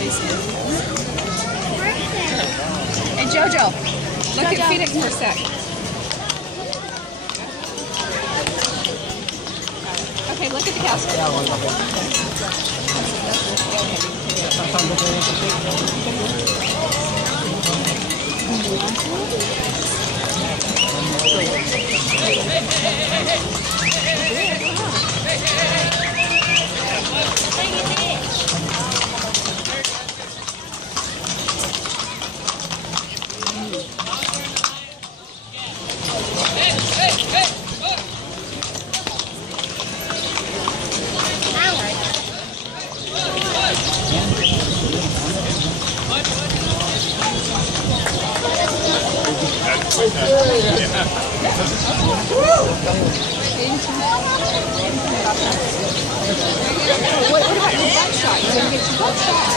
Hey Jojo, look at Phoenix for a sec. Okay, look at the castle. What about your butt shot? You didn't get your butt shot.